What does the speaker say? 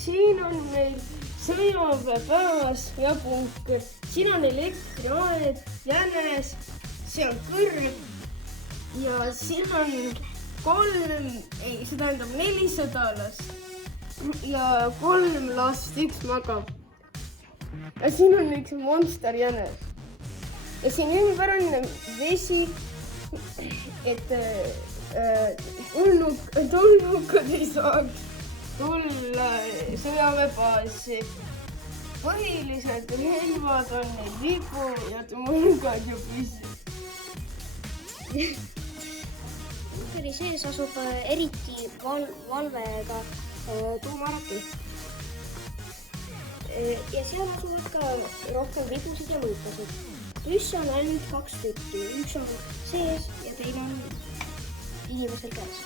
siin on meil sõjaväebaas ja punker. Siin on elektriaed, jänes, see on kõrv ja siin on 4 sõdalast ja 3 last, 1 magab. Ja siin on üks monster jänes. Ja siin ümber on vesi, et tulnukad ei saaks tulla sõjaväebaasi. Põhilised relvad on need vibu ja tulnukad ja püssid. Bunkeri sees asub eriti valvega tuumarakett. Ja seal asuvad ka rohkem vibusid ja mõõtasid. Püsse on ainult 2 tükki, üks on sees ja teine on inimesel käes.